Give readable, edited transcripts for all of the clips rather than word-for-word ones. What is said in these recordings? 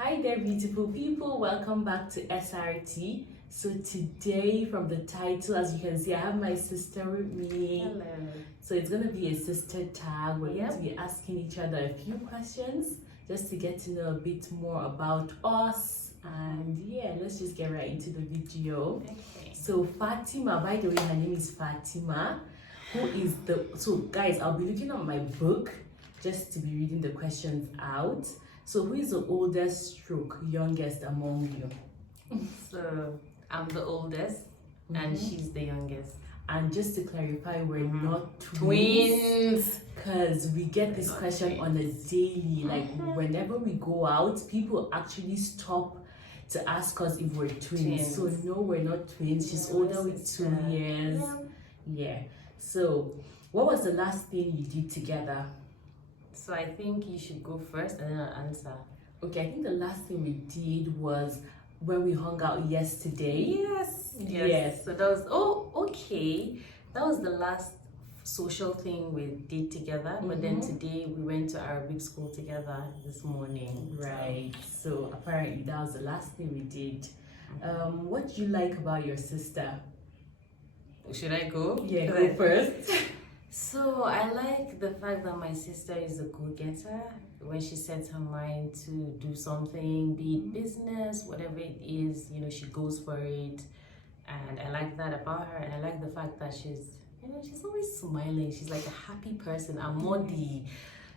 Hi there, beautiful people. Welcome back to SRT. So today, from the title, as you can see, I have my sister with me. Hello. So it's going to be a sister tag. We're going Yep. to be asking each other a few questions just to get to know a bit more about us. And yeah, let's just get right into the video. Okay. So Fatima, by the way, her name is Fatima. So guys, I'll be looking at my book just to be reading the questions out. So who is the oldest stroke youngest among you? So I'm the oldest and she's the youngest. And just to clarify, we're not Twins. because we get this not question twins. on a daily. Like whenever we go out, people actually stop to ask us if we're twins. So no, we're not twins. She's older with 2 years. Yeah. So what was the last thing you did together? So I think you should go first and then I'll answer. Okay, I think the last thing we did was when we hung out yesterday. Yes. So that was okay. That was the last social thing we did together. But then today we went to Arabic school together this morning. Right. So apparently that was the last thing we did. What do you like about your sister? Should I go? Yeah, go first. So I like the fact that my sister is a go-getter. When she sets her mind to do something, be it business, whatever it is, she goes for it. And I like that about her. And I like the fact that she's always smiling. She's like a happy person. I'm more the,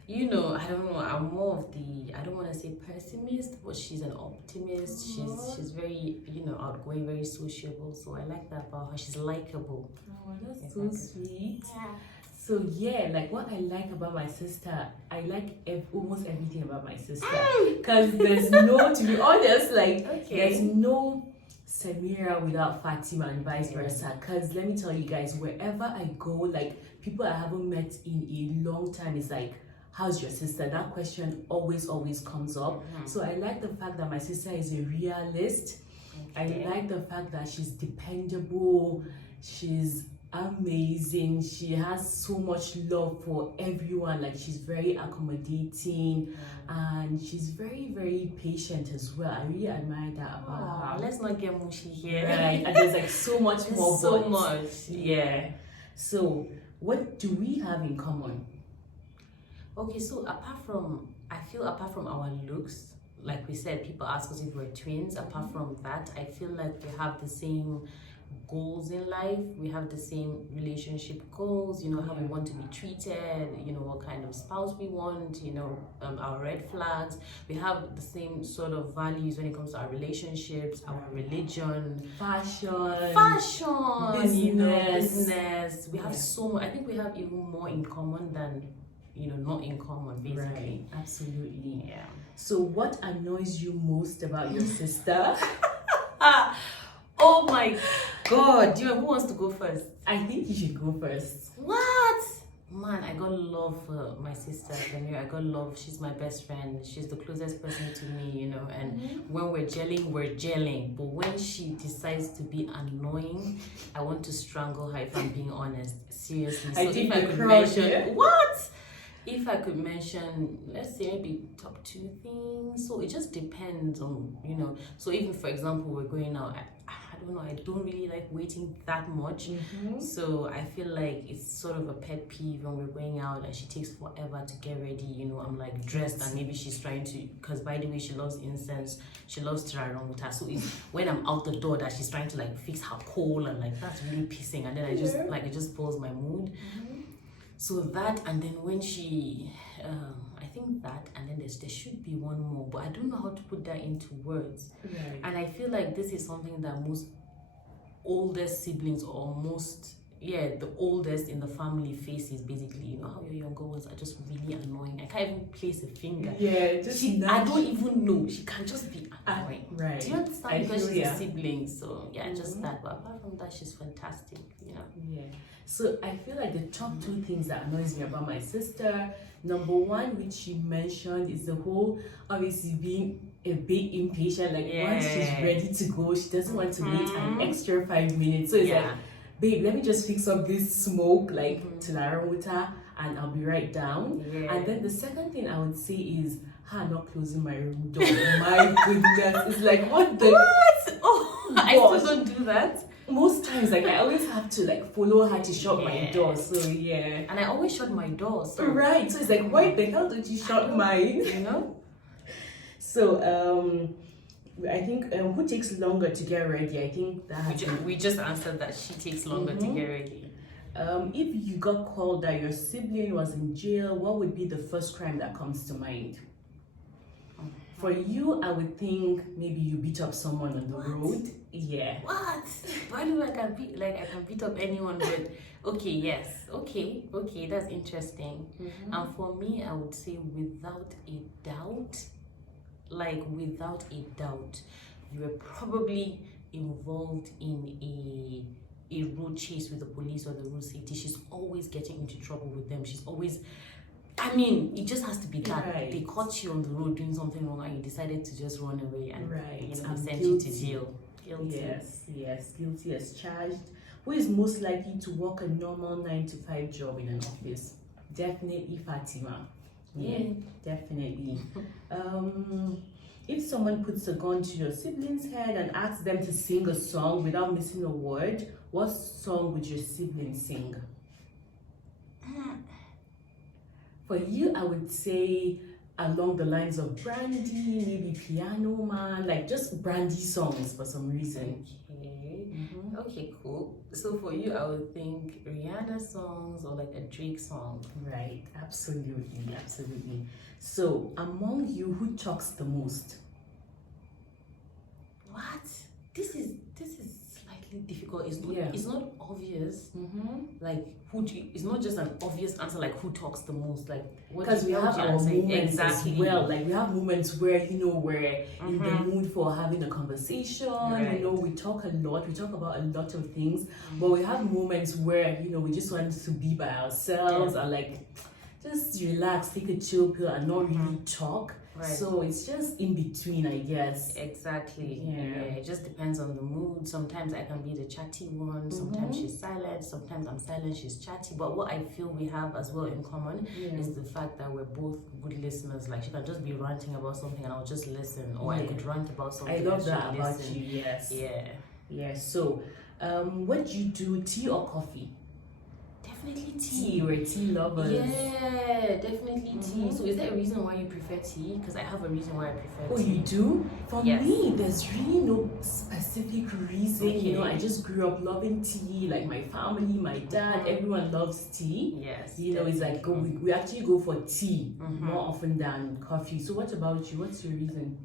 I don't know, I'm more of the, I don't want to say pessimist, but she's an optimist. She's very, outgoing, very sociable. So I like that about her. She's likable. Oh, that's so sweet. Yeah. So yeah, like what I like about my sister, I like almost everything about my sister. Because there's no, to be honest, there's no Samira without Fatima and vice versa. Because let me tell you guys, wherever I go, like people I haven't met in a long time, is like, how's your sister? That question always comes up. So I like the fact that my sister is a realist. I like the fact that she's dependable. She's amazing. She has so much love for everyone. Like she's very accommodating and she's very, very patient as well. I really admire that about her. Let's not get mushy here. Right. And there's like so much more. So much. Yeah. So what do we have in common? Okay, so apart from our looks, like we said, people ask us if we're twins. Apart from that, I feel like we have the same goals in life. We have the same relationship goals, how we want to be treated, what kind of spouse we want, our red flags. We have the same sort of values when it comes to our relationships, our religion, fashion, business. We have so much. I think we have even more in common than not in common, basically. Right, absolutely. Yeah. So what annoys you most about your sister? Oh my God. Who wants to go first? I think you should go first. What? Man, I got love for my sister, Samira. I got love. She's my best friend. She's the closest person to me, and when we're gelling. But when she decides to be annoying, I want to strangle her, if I'm being honest. Seriously. So if I could mention what? If I could mention, let's say maybe top 2 things. So it just depends on, So even for example, we're going out. I don't know. I don't really like waiting that much. So I feel like it's sort of a pet peeve when we're going out and she takes forever to get ready. I'm like dressed and maybe she's trying to, because by the way, she loves incense. She loves Tiramuta. So it's when I'm out the door that she's trying to like fix her coal and like that's really pissing. And then I just like it just spoils my mood. So that, and then when she, I think that, and then there should be one more, but I don't know how to put that into words. Right. And I feel like this is something that most oldest siblings or the oldest in the family faces, basically. How your younger ones are just really annoying. I can't even place a finger. Yeah, I don't even know. She can just be annoying. Right. Do you understand? Because she's a sibling. So yeah, just that. But apart from that, she's fantastic. Yeah. So I feel like the top 2 things that annoys me about my sister, number 1, which you mentioned, is the whole obviously being a bit impatient. Like once she's ready to go, she doesn't want to wait an extra 5 minutes. So it's like, babe, let me just fix up this smoke, like Tilara Muta, and I'll be right down. And then the second thing I would say is her not closing my room door. My goodness, it's like what the What? Oh, I gosh. still don't do that. Most times, like I always have to like follow her to shut my Yeah. door. So yeah. And I always shut my door. So Right. So it's like, why the hell don't you shut mine? you know? So I think who takes longer to get ready? I think that We just answered that she takes longer to get ready. if you got called that your sibling was in jail, what would be the first crime that comes to mind? For you, I would think maybe you beat up someone on the road. Yeah. What? Why do I can beat up anyone? But okay, yes, okay, that's interesting. And for me, I would say without a doubt, you were probably involved in a road chase with the police or the road safety. She's always getting into trouble with them. She's always, I mean, it just has to be that. Right. They caught you on the road doing something wrong and you decided to just run away and Right. they I'm sent guilty. you to jail. Guilty. Yes, guilty as charged. Who is most likely to work a normal 9 to 5 job in an office? Definitely Fatima. Yeah, definitely. If someone puts a gun to your sibling's head and asks them to sing a song without missing a word, what song would your sibling sing? For you, I would say along the lines of Brandy, maybe Piano Man, like just Brandy songs for some reason. Okay, cool. So for you, I would think Rihanna songs or like a Drake song. Right, absolutely. So among you, who talks the most? What? This is slightly difficult. Yeah. It's not obvious. Like it's not just an obvious answer. Like who talks the most? Like what? Because we have our moments exactly. as well. Like we have moments where we're in the mood for having a conversation. Right. We talk a lot. We talk about a lot of things. But we have moments where we just want to be by ourselves and like just relax, take a chill pill, and not really talk. Right. So it's just in between, I guess. Exactly. Yeah. It just depends on the mood. Sometimes I can be the chatty one. Sometimes she's silent. Sometimes I'm silent. She's chatty. But what I feel we have as well in common is the fact that we're both good listeners. Like she can just be ranting about something and I'll just listen, or I could rant about something. I love and that she'll about listen. you. Yes. Yeah. So, what do you do? Tea or coffee? Definitely Tea. We're tea lovers. Yeah, definitely tea. So is there a reason why you prefer tea? Because I have a reason why I prefer tea. Oh, you do? For Yes. me, there's really no specific reason. Okay. I just grew up loving tea. Like my family, my dad, everyone loves tea. Yes. It's like we actually go for tea more often than coffee. So what about you? What's your reason?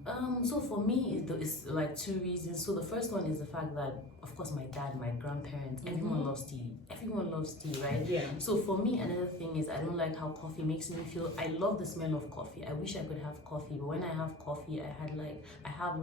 So for me, it's like two reasons. So the first one is the fact that, of course, my dad, my grandparents, everyone loves tea. Everyone loves tea, right? Yeah. So for me, another thing is I don't like how coffee makes me feel. I love the smell of coffee. I wish I could have coffee, but when I have coffee, I have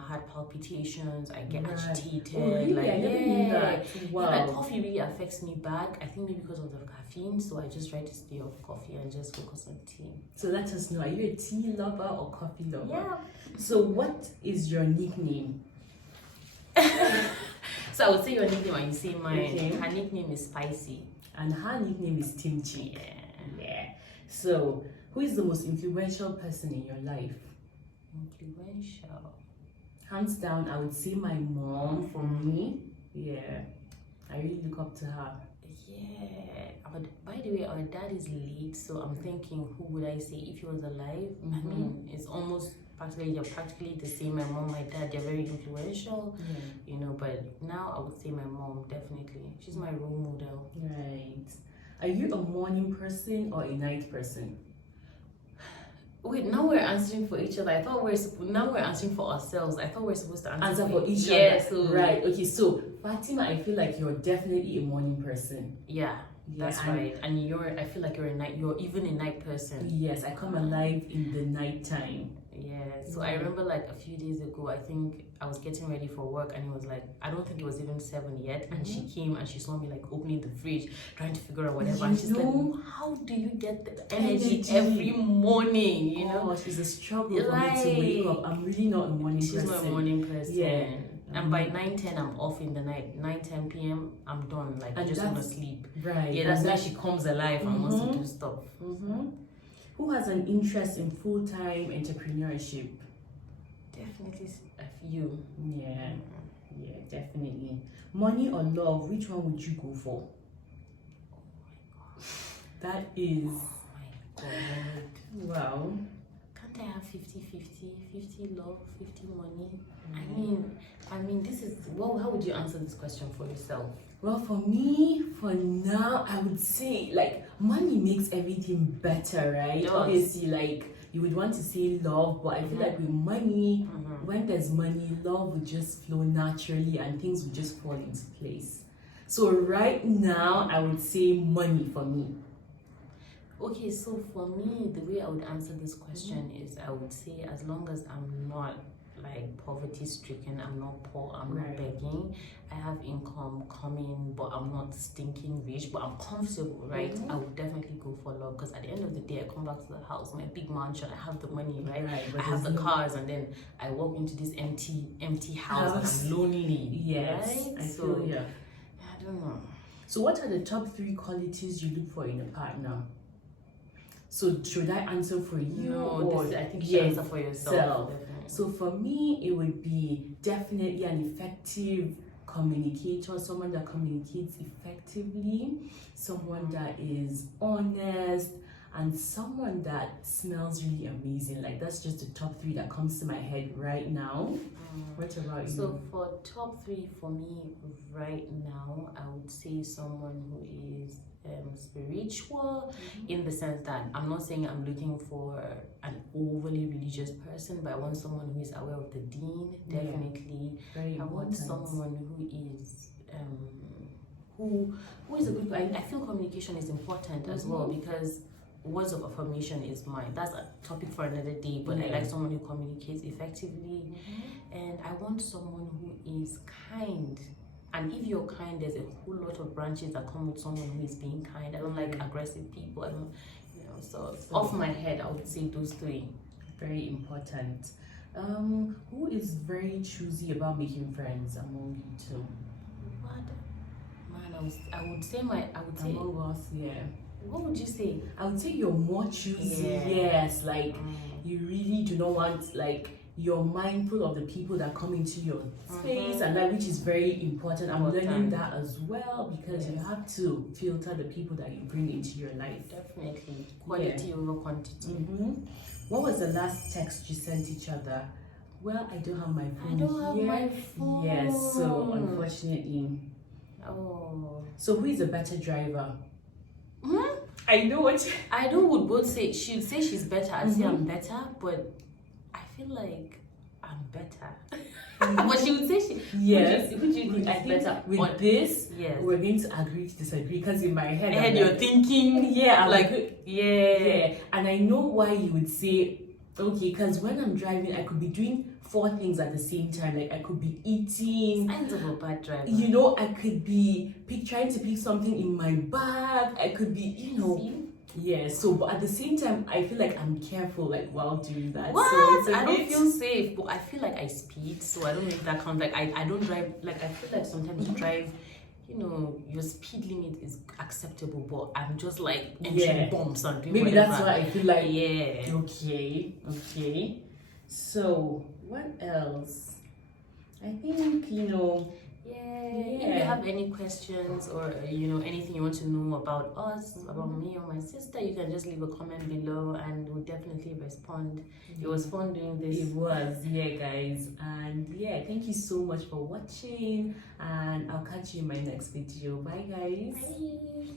heart palpitations. I get agitated. Oh, really? Like, I never knew that. Wow. Yeah, like coffee really affects me back. I think maybe because of the caffeine. So I just try to stay off coffee and just focus on tea. So let us know. Are you a tea lover or coffee lover? Yeah. So what is your nickname? So I would say your nickname and you say mine. Okay. Her nickname is Spicy. And her nickname is Timchi. Yeah. So who is the most influential person in your life? Influential. Hands down, I would say my mom for me. Yeah. I really look up to her. Yeah. By the way, our dad is late, so I'm thinking, who would I say if he was alive? I mean, it's almost they're practically the same. My mom, my dad, they're very influential, but now I would say my mom, definitely. She's my role model. Right. Are you a morning person or a night person? Wait, now we're answering for each other. I thought now we're answering for ourselves. I thought we're supposed to answer for each other. Yeah, so right. Okay, so Fatima, I feel like you're definitely a morning person. Yeah. That's right. And I feel like you're even a night person. Yes, I come alive in the night time. Yeah. So I remember like a few days ago, I think I was getting ready for work and it was like, I don't think it was even 7 yet. And she came and she saw me like opening the fridge, trying to figure out whatever. And she's like, how do you get the energy every morning? She's a struggle for me to wake up. I'm really not a morning person. She's not a morning person. Yeah. And by 9-10, I'm off in the night. 9-10 p.m., I'm done. Like, I just want to sleep. Right. Yeah, that's why she comes alive and wants to do stuff. Who has an interest in full-time entrepreneurship? Definitely you. Yeah, yeah, definitely. Money or love, which one would you go for? That is, Oh my god. wow. Can't I have 50-50? 50 love, 50 money? I mean, this is, well, how would you answer this question for yourself? Well, for me, for now, I would say like money makes everything better, right? It does. Obviously, like you would want to say love, but I feel like with money, when there's money, love would just flow naturally and things would just fall into place. So right now, I would say money for me. Okay, so for me, the way I would answer this question is I would say as long as I'm not like poverty stricken, I'm not poor, I'm not begging, I have income coming, but I'm not stinking rich, but I'm comfortable, right? I would definitely go for love, because at the end of the day, I come back to the house, my big mansion, I have the money, right? But I have the cars, and then I walk into this empty house and I'm lonely. Yes, right? I feel you. I don't know. So what are the top 3 qualities you look for in a partner? So should I answer for you? No, or I think you answer for yourself. So for me, it would be definitely an effective communicator, someone that communicates effectively, someone that is honest, and someone that smells really amazing. Like that's just the top 3 that comes to my head right now. What about you? So for top 3 for me right now, I would say someone who is spiritual, in the sense that I'm not saying I'm looking for an overly religious person, but I want someone who is aware of the deen, definitely. Very I want important. someone who is who is a good, I feel communication is important as well, because words of affirmation is mine. That's a topic for another day, but I like someone who communicates effectively. And I want someone who is kind. And if you're kind, there's a whole lot of branches that come with someone who is being kind. I don't like aggressive people. I don't, so off my head, I would say those 3. Very important. Who is very choosy about making friends among you two? What? Man, I would say among us, yeah. What would you say? I would say you're more choosy. Yes, like you really do not want, like you're mindful of the people that come into your space and that, which is very important. I'm learning that as well, because you have to filter the people that you bring into your life. Definitely. Quality over quantity. What was the last text you sent each other? Well, I don't have my phone I don't have here. my phone. Yes, so unfortunately. Oh. So who is a better driver? I know what I do would both say, she'd say she's better, I'd say I'm better, but I feel like I'm better. But she would say she. Yes. Who do you think I is think better? with this, yes, we're going to agree to disagree, because in my head, and you're thinking, I'm like, yeah. And I know why you would say, okay, because when I'm driving, I could be doing 4 things at the same time. Like I could be eating. Signs of a bad driver. I could be trying to pick something in my bag. I could be, Yeah, so but at the same time, I feel like I'm careful, like while doing that. What? So I don't feel safe, but I feel like I speed, so I don't know if that counts. Like I don't drive. Like I feel like sometimes you drive, your speed limit is acceptable, but I'm just like entering bumps and doing maybe whatever. that's why I feel like Okay. So what else? I think If you have any questions or anything you want to know about us, about me or my sister, you can just leave a comment below and we'll definitely respond. It was fun doing this. It was, guys. And thank you so much for watching, and I'll catch you in my next video. Bye guys. Bye.